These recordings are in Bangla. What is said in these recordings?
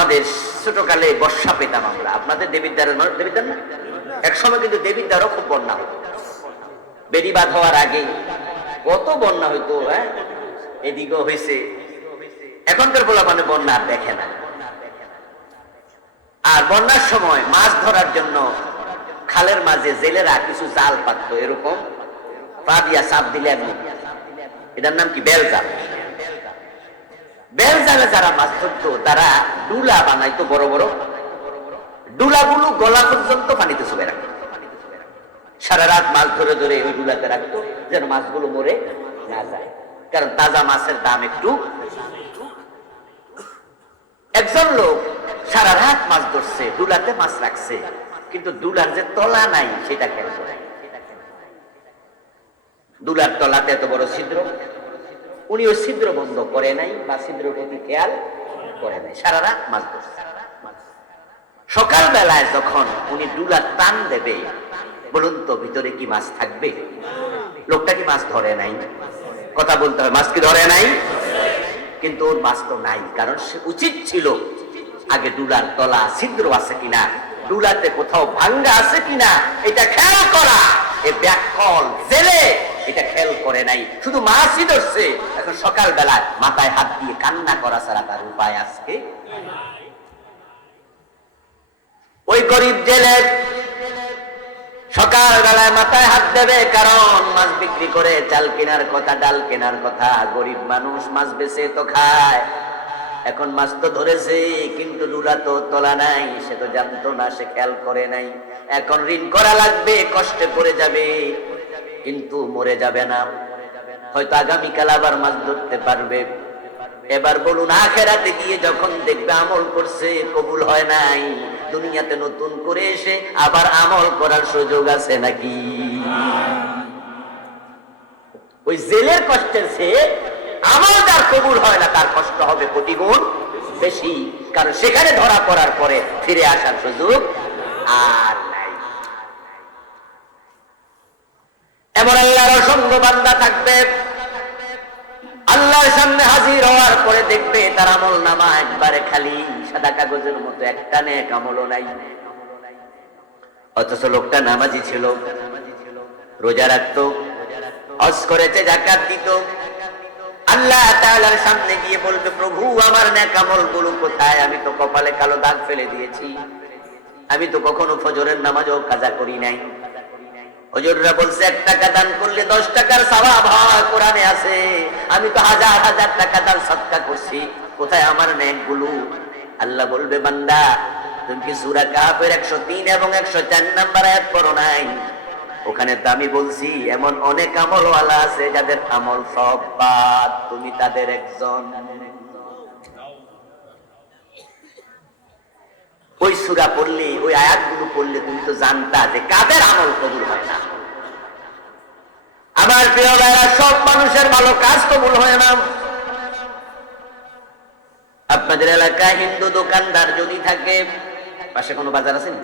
আমাদের ছোটকালে বর্ষা পেতাম আমরা। আপনাদের দেবিদ্বারের মানুষ দেবিদ্বার না? একসময় কিন্তু দেবিদ্বারও খুব বন্যা হতো। বেড়িবাঁধ হওয়ার আগে কত বন্যা হইতো। হ্যাঁ, এদিকেও হয়েছে। এখনকার বলা মানে বন্যা আর দেখে না। আর বন্যার সময় মাছ ধরার জন্য খালের মাঝে জেলেরা কিছু জাল পাততো, এরকম পা দিয়া চাপ দিলে একদম, এটার নাম কি বেল জাল। বেল জালে যারা মাছ ধরতো তারা ডুলা বানাইতো, বড় বড় ডুলাগুলো গলা পর্যন্ত পানিতে চুবে রাখতো। সারা রাত মাছ ধরে ধরে ওই ডুলাতে রাখতো যেন মাছগুলো মরে না যায়, কারণ তাজা মাছের দাম একটু। একজন লোক সারা রাত মাছ ধরছে, ডুলাতে মাছ রাখছে, কিন্তু ডুলার যে তলা নাই সেটা খেয়াল করে। ডুলার তলাতে এত বড় ছিদ্র, উনি ওই ছিদ্র বন্ধ করে নাই বা ছিদ্র প্রতি খেয়াল করে নাই, সারা রাত মাছ ধরছে। সকাল বেলায় যখন উনি ডুলার টান দেবে, বলুন তো ভিতরে কি মাছ থাকবে? লোকটা কি মাছ ধরে নাই? কথা বলতে হবে, মাছ কি ধরে নাই? কিন্তু ওর মাছ তো নাই, কারণ সে উচিত ছিল আগে ডুলার তলা ছিদ্র আছে কিনা, ডুলাতে কোথাও ভাঙ্গা আছে কিনা এটা খেয়াল করা। এই ব্যাককল জেলে এটা খেয়াল করে নাই, শুধু মাছই ধরছে। এখন সকাল বেলায় মাথায় হাত দিয়ে কান্না করা ছাড়া তার উপায় আজকে। ওই গরিব জেলে সকাল বেলায় মাথায় হাত দেবে, কারণ মাছ বিক্রি করে চাল কেনার কথা, ডাল কেনার কথা। গরিব মানুষ মাছ বেচে তো খায়। এখন মাছ তো ধরেছে, কিন্তু ডুলা তো তোলা নাই, সে তো জানতো না, সে খেয়াল করে নাই। এখন ঋণ করা লাগবে, কষ্টে পড়ে যাবে, কিন্তু মরে যাবে না। হয়তো আগামীকাল আবার মাছ ধরতে পারবে। এবার বলুন, আখেরাতে গিয়ে যখন দেখবে আমল করছে কবুল হয় নাই, দুনিয়াতে নতুন করে এসে আবার আমল করার সুযোগ আছে নাকি? ওই জেলের কষ্টের চেয়ে আমল যার কবুল হয় না তার কষ্ট হবে কোটি গুণ বেশি, কারণ সেখানে ধরা পড়ার পরে ফিরে আসার সুযোগ আর নাই। এমন আল্লাহর অসংখ্য বান্দা থাকবে, আল্লাহর সামনে হাজির হওয়ার পরে দেখবে তার আমল নামা একবারে খালি, সাদা কাগজের মতো, একটা নেক আমলও নাই। অথচ লোকটা নামাজি ছিল, রোজা রাখতো, হজ করেছে, যাকাত দিত। আল্লাহ তাআলার সামনে গিয়ে বলবে, প্রভু আমার নেক আমলগুলো কোথায়? আমি তো কপালে কালো দাগ ফেলে দিয়েছি, আমি তো কখনো ফজরের নামাজও কাজা করি নাই। হুজুররা বলছে 1 টাকা দান করলে 10 টাকার সওয়াব হয়, কোরআনে আছে। আমি তো হাজার হাজার টাকা দান সদকা করছি, কোথায় আমার নেকগুলো? আল্লাহ বলবে, বান্দা তুমি কি সূরা কাহফের 103 এবং 104 নম্বর আয়াত পড়ো নাই? ওখানে তো আমি বলছি এমন অনেক আমলওয়ালা আছে যাদের আমল সব বাদ, তুমি তাদের একজন। ওই সূরা পড়লে, ওই আয়াতগুলো পড়লে তুমি তো জানতা যে কাদের আমল কবুল হয় না। আমার প্রিয় ভাইরা, সব মানুষের ভালো কাজ কবুল হয় না। আপনাদের এলাকায় হিন্দু দোকানদার যদি থাকে, পাশে কোনো বাজার আছে না?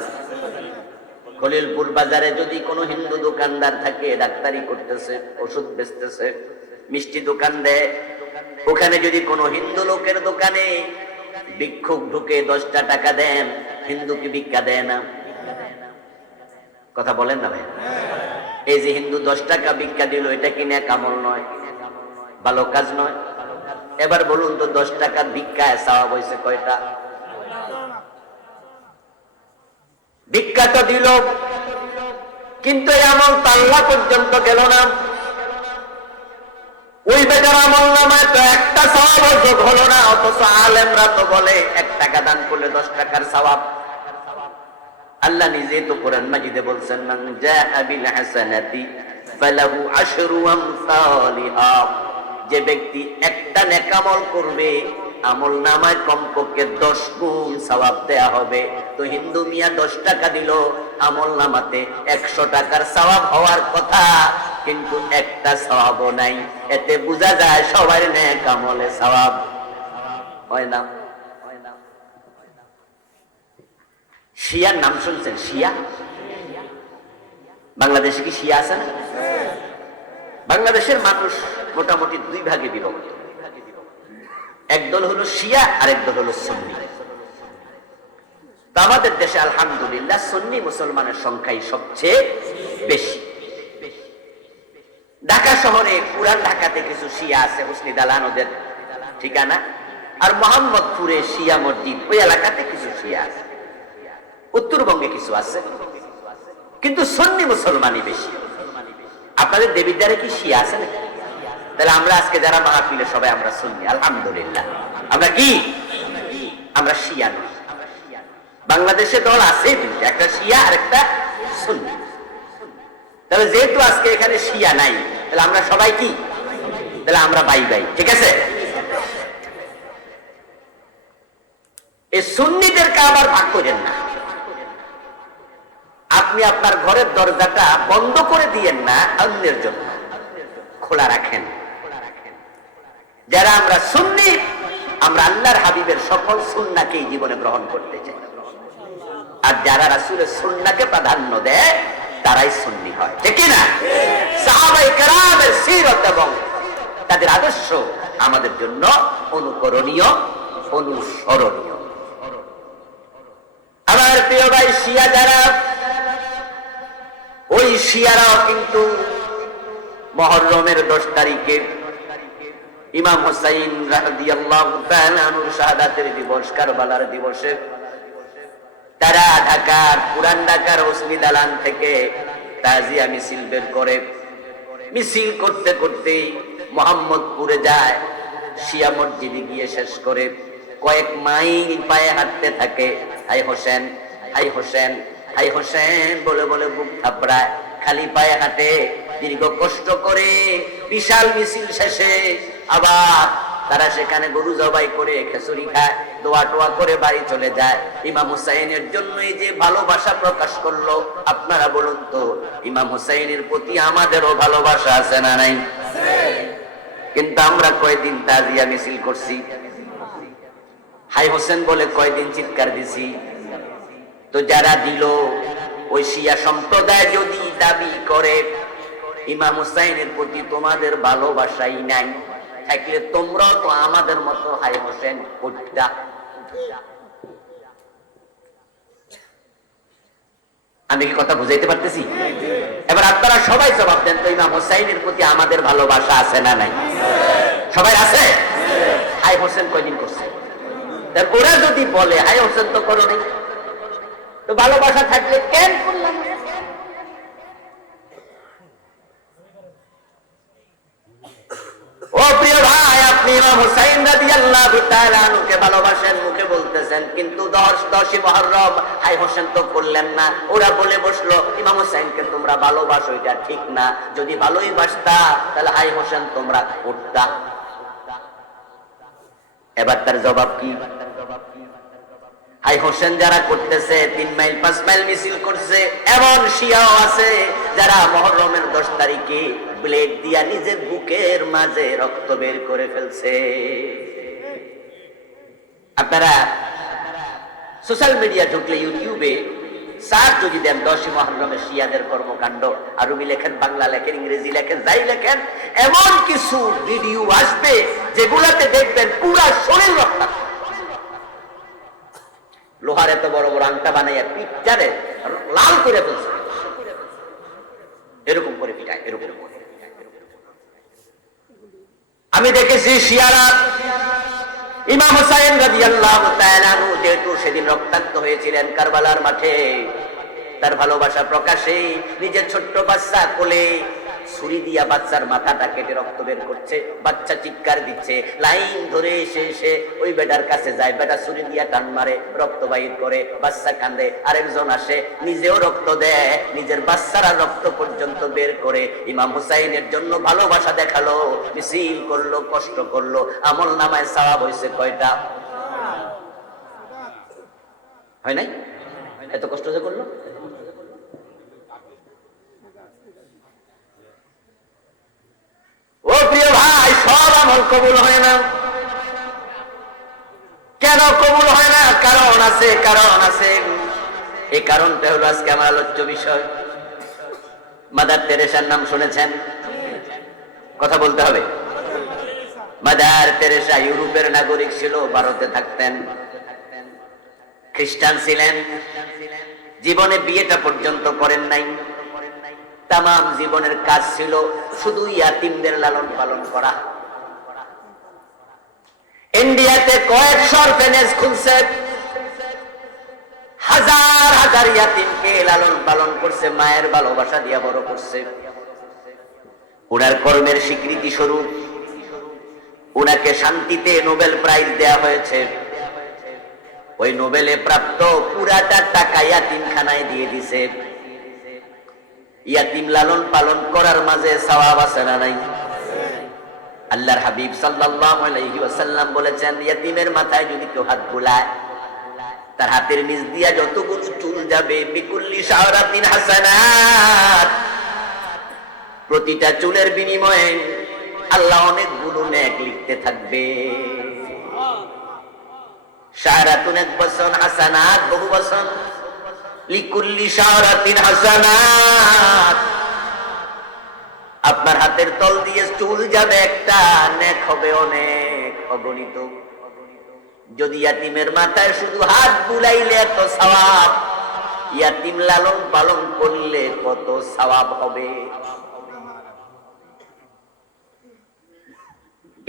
খলিলপুর বাজারে যদি কোনো হিন্দু দোকানদার থাকে, ডাক্তারি করতেছে, ওষুধ বেচতেছে, মিষ্টি দোকান দেয়, ওখানে যদি কোনো হিন্দু লোকের দোকানে ভিক্ষুক ঢুকে 10টা টাকা দেন, হিন্দু কি ভিক্ষা দেয় না? কথা বলেন না ভাই? এই যে হিন্দু 10 টাকা ভিক্ষা দিল, এটা কি নেক আমল নয়? ভালো কাজ নয়? এবার বলুন তো, 10 টাকার ভিক্ষায় সওয়াব হইছে কয়টা? ভিক্ষা তো দিল, কিন্তু এই আমল তো আল্লাহ পর্যন্ত গেল না। ওই বেটার আমল নামায় তো একটা সওয়াব যোগ হলো না, অথচ আলেমরা তো বলে 1 টাকা দান করলে 10 টাকার সওয়াব। আল্লাহ নিজে তো কোরআন মাজিদে বলছেন, মান জাআ বিল হাসানাতি ফালাহু আশরু আমসালিহা। যে ব্যক্তি একটা নেক আমল করবে, আমল নামায় কমপক্ষে 10 গুণ সওয়াব দেয়া হবে। তো হিন্দু মিয়া 10 টাকা দিল, আমল নামাতে 100 টাকার সওয়াব হওয়ার কথা, কিন্তু একটা সওয়াবও নাই। এতে বোঝা যায় সবার নেক আমলে সওয়াব হয় না। শিয়ার নাম শুনছেন? শিয়া বাংলাদেশে কি শিয়া আছে না? বাংলাদেশের মানুষ মোটামুটি 2 ভাগে বিভক্ত। একদল হলো শিয়া আর একদল হলো সুন্নি। তো আমাদের দেশে আলহামদুলিল্লাহ সুন্নি মুসলমানের সংখ্যাই সবচেয়ে বেশি। ঢাকা শহরে পুরান ঢাকাতে কিছু শিয়া আছে, হুসনি দালান ওদের ঠিকানা, আর মোহাম্মদপুরে শিয়া মসজিদ ওই এলাকাতে কিছু শিয়া আছে, উত্তরবঙ্গে কিছু আছে, কিন্তু সুন্নি মুসলমানই বেশি। আপনাদের দেবীদ্বারে কি শিয়া আছে নাকি? তাহলে আমরা আজকে যারা মাহফিলে সবাই আমরা সুন্নি, আলহামদুলিল্লাহ। আমরা কি? আমরা শিয়া নই। বাংলাদেশে দল আছে দুইটা, একটা শিয়া আর একটা সুন্নি। তাহলে যেহেতু আজকে এখানে শিয়া নাই, তাহলে আমরা সবাই কি? তাহলে আমরা ভাই ভাই, ঠিক আছে? এই সুন্নিদেরকে আবার ভাগ করেন না। আপনি আপনার ঘরের দরজাটা বন্ধ করে দিয়েন না, অন্যের জন্য খোলা রাখেন। যারা আমরা সুন্নি, আমরা আল্লাহর হাবিবের সকল সুন্নাকে জীবনে গ্রহণ করতে চাই, আর যারা রাসূলের সুন্নাকে প্রাধান্য দেয় তারাই সুন্নি হয়, ঠিক না? সাহাবায়ে কেরামের সিরত এবং তাদের আদর্শ আমাদের জন্য অনুকরণীয়, অনুসরণীয়। আমার প্রিয় ভাই শিয়া যারা, ওই শিয়ারাও কিন্তু মুহররমের 10 তারিখে ইমাম হুসাইন রাদিয়াল্লাহু তাআলা আনহুর শাহাদাতের দিবস, কারবালার দিবসে তারা ঢাকার, পুরান ঢাকার হুসনি দালান থেকে তাজিয়া মিছিল বের করে। মিছিল করতে করতে মোহাম্মদপুরে যায়, শিয়া মসজিদে গিয়ে শেষ করে কয়েক মাইল পায়ে হাঁটতে থাকে। হাই হোসেন, হাই হোসেন, হাই হোসেন বলে বলে বুক থাপড়ায়, খালি পায়ে হাঁটে, দীর্ঘ কষ্ট করে। বিশাল মিছিল শেষে আবার তারা সেখানে গরু জবাই করে খেচুরি খায়, দোয়া টোয়া করে বাড়ি চলে যায়। ইমাম হুসাইনের জন্যই যে ভালোবাসা প্রকাশ করলো, আপনারা বলুন তো, ইমাম হুসাইনের প্রতি আমাদেরও ভালোবাসা আছে না নাই? কিন্তু আমরা কয়দিন তাজিয়া মিছিল করছি, হাই হোসেন বলে কয়দিন চিৎকার দিছি। তো যারা দিল, ওই শিয়া সম্প্রদায় যদি দাবি করে ইমাম হুসাইনের প্রতি তোমাদের ভালোবাসাই নাই, থাকলে তোমরাও তো আমাদের মতো হাই হোসেন করতা। আমি কি কথা বুঝাইতে পারতেছি? এবার আপনারা সবাই জবাব দেন তো, ইমাম হুসাইনের প্রতি আমাদের ভালোবাসা আছে না নাই? সবাই আছে? হাই হোসেন কয়দিন করছে? ওরা যদি বলে হাই হোসেন তো করো নি, তো ভালোবাসা থাকলে কেন করলাম? ও প্রিয় ভাই, আপনি ইমাম হুসাইন রাদিয়াল্লাহু তাআলা আনহুকে ভালোবাসেন, মুখে বলতেছেন, কিন্তু 10ই মুহররম হাই হোসেন তো করলেন না। ওরা বলে বসলো ইমাম হুসাইনকে তোমরা ভালোবাসো, এটা ঠিক না। যদি ভালোই বাসতা তাহলে হাই হোসেন তোমরা করতা। এবার তার জবাব কি? হাই হোসেন যারা করতেছে, 3 মাইল 5 মাইল মিছিল করছে, এমন শিয়াও আছে যারা মুহররমের 10 তারিখে ব্লেড দিয়া নিজের বুকের মাঝে রক্ত বের করে ফেলছে। আপনারা সোশ্যাল মিডিয়া ঢুকলে, ইউটিউবে সার্চ যদি দেন 10ই মুহররমের শিয়াদের কর্মকাণ্ড, আরবি লেখেন, বাংলা লেখেন, ইংরেজি লেখেন, যাই লেখেন, এমন কিছু ভিডিও আসবে যেগুলাতে দেখবেন পুরা শরীর রক্তাক্ত। লোহার এত বড় বড় আংটা বানাইয়া পিঠটারে লাল করে ফেলছে, এরকম করে পিঠায়, এরকম করে। আমি দেখেছি শিয়ারা ইমাম হুসাইন রাদিয়াল্লাহু তাআলা আনহু যেহেতু সেদিন রক্তাক্ত হয়েছিলেন কারবালার মাঠে, তার ভালোবাসা প্রকাশে নিজের ছোট্ট বাচ্চা কোলে ছুরি দিয়া বাচ্চার মাথাটা কেটে রক্ত বের করছে। বাচ্চা চিৎকার দিচ্ছে, লাইন ধরে এসে ওই বেটার কাছে যায়, বেটা ছুরি দিয়া টান মারে, রক্ত বাহির করে, বাচ্চা কান্দে, আরেকজন আসে, নিজেও রক্ত দেয়, নিজের বাচ্চারা রক্ত পর্যন্ত বের করে ইমাম হুসাইনের জন্য ভালোবাসা দেখালো, মিছিল করলো, কষ্ট করলো। আমল নামায় সওয়াব হয়েছে কয়টা? হয় নাই? এত কষ্ট যে করলো। ও প্রিয় ভাই, সব আমল কবুল হয় না। কেন কবুল হয় না? কারণ আছে, কারণ আছে। এই কারণটা হলো আজকে আমার আলোচ্য বিষয়। মাদার তেরেসার নাম শুনেছেন? কথা বলতে হবে। মাদার তেরেসা ইউরোপের নাগরিক ছিল, ভারতে থাকতেন। খ্রিস্টান ছিলেন, জীবনে বিয়েটা পর্যন্ত করেন নাই। তাম জীবনের কাজ ছিল শুধু ইয়াতিমদের লালন পালন করা। ইন্ডিয়াতে কয়েকশো অরফেনেজ খুলছে, হাজার হাজার ইয়াতিমকে লালন পালন করছে, মায়ের ভালোবাসা দিয়া বড় করছে। ওনার কর্মের স্বীকৃতি স্বরূপ ওনাকে শান্তিতে নোবেল প্রাইজ দেয়া হয়েছে। ওই নোবেলে প্রাপ্ত পুরাটা টাকা ইয়াতিমখানায় দিয়ে দিছে। ইয়াতিম লালন পালন করার মাঝে সওয়াব আছে না নাই? আল্লাহর হাবিব সাল্লাল্লাহু আলাইহি ওয়াসাল্লাম বলেছেন, ইয়াতিমের মাথায় যদি কেউ হাত বুলায়, তার হাতের নিচ দিয়া যতগুলো চুল যাবে, বিকুল্লি শাওরাতিন হাসানাত, প্রতিটা চুলের বিনিময়ে আল্লাহ অনেকগুলো নেক লিখতে থাকবে। শাওরাতুন এক বছর, হাসানাত বহু বছর, লিকুল্লি শাওরাতিন হাসানাত। আপনার হাতের তল দিয়ে চুল যাবে একটা, নেক হবে অনেক, অগণিত। যদি ইয়াতিমের মাথায় শুধু হাত বুলাইলে এত সওয়াব, ইয়াতিম লালন পালন করলে কত সওয়াব হবে।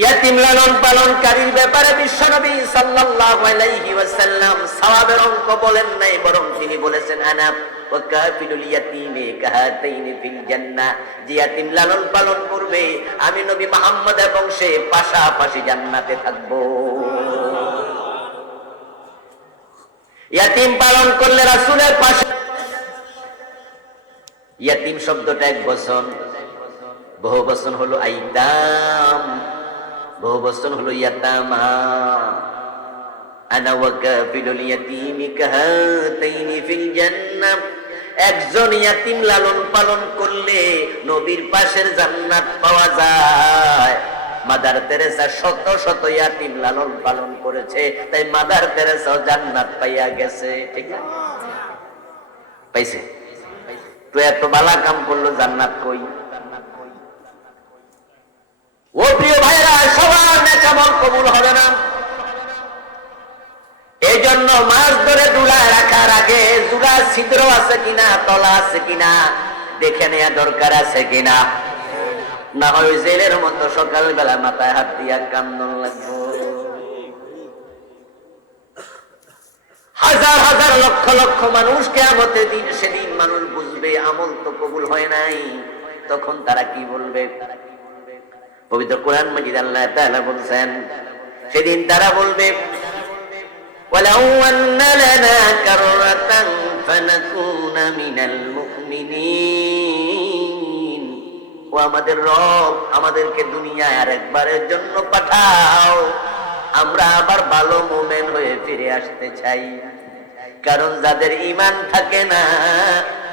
ইয়াতিম লালন পালনকারীর ব্যাপারে বিশ্বনবী সাল্লাল্লাহু আলাইহি ওয়াসাল্লাম সওয়াবের অঙ্ক বলেন নাই, বরং তিনি বলেছেন, আনা ওয়া কাফিলুল ইয়াতিমি কাহাতাইনি ফিল জান্নাহ। যে ইয়াতিম লালন পালন করবে, আমি নবী মুহাম্মদ এবং সে পাশাপাশি জান্নাতে থাকব। ইয়াতিম পালন করলে রাসূলের পাশে, ইয়াতিম শব্দটা এক বচন, বহু বচন হলো আইতাম, বহু বচন হলো ইয়াতামা। আনা ওয়া কাফিলুল ইয়াতিমি কাহাতাইনি ফিল জান্নাহ। একজন ইয়াতিম লালন পালন করলে নবীর পাশের জান্নাত পাওয়া যায়। মাদার তেরেসা শত শত ইয়াতিম লালন পালন করেছে, তাই মাদার তেরেসা জান্নাত পাইয়া গেছে। ঠিক না? পাইছে তো? এত বালা কাম করলো, জান্নাত কই? ও প্রিয় ভাইরা, সবার নেক আমল কবুল হবে না। এই জন্য মাছ ধরে দুলায় রাখার আগে জুড়া ছিদ্র আছে কিনা, তলা আছে কিনা দেখে নেওয়া দরকার আছে কিনা। না হয় জেলের মতো সকালবেলা মাথায় হাত দিয়া কান্দন লাগবো। হাজার হাজার লক্ষ লক্ষ মানুষ কিয়ামতের দিন, সেদিন মানুষ বুঝবে আমল তো কবুল হয় নাই, তখন তারা কি বলবে? পবিত্র কোরআন মাজিদ আল্লাহ তাআলা বলছেন, সেদিন তারা বলবে, ওয়ালাউ আন্না লানা কাররাতান ফানাকুনা মিনাল মুমিনিন। ও আমাদের রব, আমাদেরকে দুনিয়ায় আরেকবারের জন্য পাঠাও, আমরা আবার ভালো মুমিন হয়ে ফিরে আসতে চাই। কারণ যাদের ঈমান থাকে না,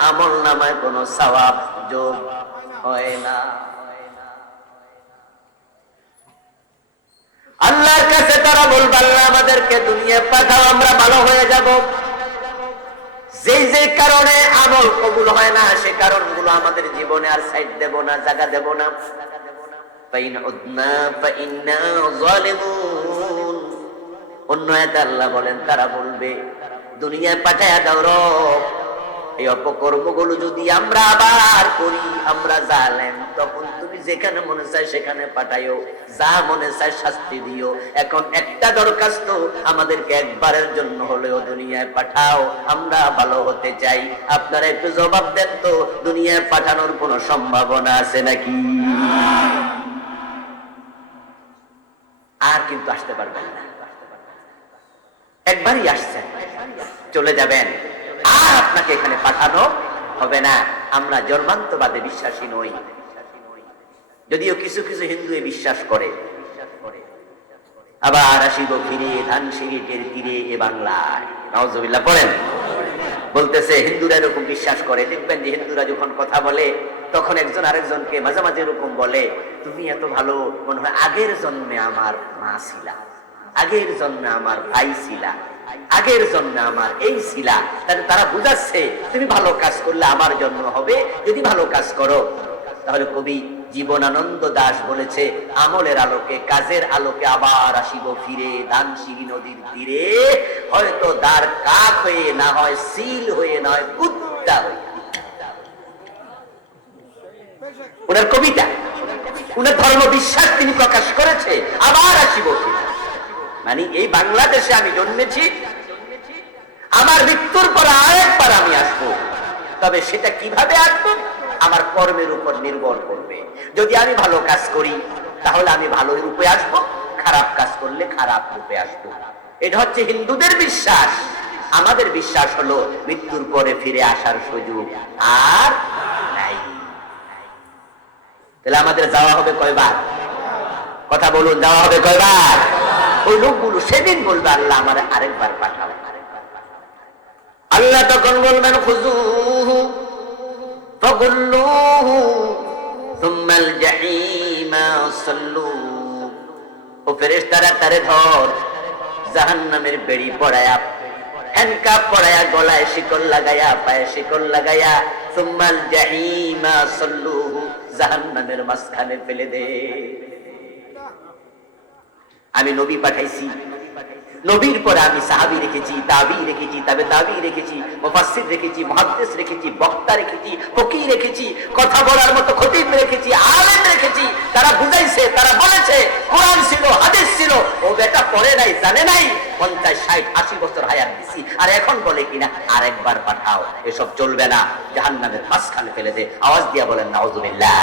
আমল নামায় কোনো সওয়াব যোগ হয় না। আল্লাহর কাছে তারা বলবে, আল্লাহ আমাদেরকে দুনিয়ায় পাঠাও, আমরা ভালো হয়ে যাব। যে কারণে আমল কবুল হয় না, সে কারণগুলো আমাদের জীবনে আর সাইড দেব না, জায়গা দেব না। ফাইন উদনা ফাইন্না যালিমুন। অন্য আয়াতে আল্লাহ বলেন, তারা বলবে, দুনিয়ায় পাঠায়া দাও রব, এই অপকর্মগুলো যদি আমরা আবার করি, আমরা জালেম, তখন তুমি যেখানে মনে চায় সেখানে পাঠাইও, যা মনে চায় শাস্তি দিও। এখন একটা দরখাস্ত, আমাদেরকে একবারের জন্য হলেও দুনিয়ায় পাঠাও, আমরা ভালো হতে চাই। আপনারা একটু জবাব দেন তো, দুনিয়ায় পাঠানোর কোনো সম্ভাবনা আছে নাকি? আর কিন্তু আসতে পারবেন না, একবারই আসছেন, চলে যাবেন, আর আপনাকে এখানে পাঠানো হবে না। আমরা জন্মান্তবাদে বিশ্বাসী নই, যদিও কিছু কিছু হিন্দু বিশ্বাস করে। আবার আসিব ফিরে ধানসিঁড়িটের তীরে এ বাংলায়, নাউজুবিল্লাহ পড়েন। বলতেছে হিন্দুরা এরকম বিশ্বাস করে। দেখবেন যে হিন্দুরা যখন কথা বলে, তখন একজন আরেকজনকে মাঝে মাঝে এরকম বলে, তুমি এত ভালো, মনে হয় আগের জন্মে আমার মা ছিলা, আগের জন্মে আমার ভাই ছিলা, আগের জন্মে আমার এই ছিলা। তারা বুঝাচ্ছে তুমি ভালো কাজ করলে আমার জন্ম হবে, যদি ভালো কাজ করো। তাহলে কবি জীবনানন্দ দাশ বলেছে, আমলের আলোকে, কাজের আলোকে আবার আসিব ফিরে ধানসিঁড়ি নদীর তীরে, হয়তো দাঁড় কাক হয়ে, না হয় সিল হয়ে, না হয় কুত্তা হয়ে। ওনার কবিতা, ওনার ধর্ম বিশ্বাস তিনি প্রকাশ করেছে। আবার আসিব, মানে এই বাংলাদেশে আমি জন্মেছি, আমার মৃত্যুর পর আরেকবার আমি আসবো। তবে সেটা কিভাবে আসবো? আমার কর্মের উপর নির্ভর করবে। যদি আমি ভালো কাজ করি তাহলে আমি ভালো রূপে আসবো, খারাপ কাজ করলে খারাপ রূপে আসবো। এটা হচ্ছে হিন্দুদের বিশ্বাস। আমাদের বিশ্বাস হলো মৃত্যুর পরে ফিরে আসার সুযোগ আর নাই। তাহলে আমাদের যাওয়া হবে কয়বার? কথা বলুন, যাওয়া হবে কয়বার? ওই লোকগুলো সেদিন বলবে আল্লাহ আমার আরেকবার পাঠাও। আল্লাহ তখন বলবেন খুযূহু ফাগুল্লুহু সুম্মাল জাহিমা সাল্লুহু। ও ফেরেশতারা তারে ধর, জাহান্নামের বেড়ি পড়ায়া, হ্যান্ডকাপ পড়ায়া, গলায় শিকল লাগায়া, পায়ে শিকল লাগায়া, সুম্মাল জাহিমা সাল্লুহু, জাহান্নামের মাঝখানে ফেলে দে। আমি নবী পাঠাইছি, নবীর পরে আমি সাহাবী রেখেছি, তাবী রেখেছি, তবে তাবী রেখেছি, মুফাসসির রেখেছি, মুহাদ্দিস রেখেছি, বক্তা রেখেছি, ফকিহ রেখেছি, কথা বলার মতো খতিব রেখেছি, আলেম রেখেছি। তারা বুঝাইছে, তারা বলেছে, কোরআন ছিল, হাদিস ছিল। ও বেটা পড়ে নাই, জানে নাই, 50, 60, 80 বছর হায়াত দিছি, আর এখন বলে কিনা আরেকবার পাঠাও। এসব চলবে না, জাহান্নামের মাঝখানে ফেলে দে। আওয়াজ দিয়া বলেন নাউযুবিল্লাহ।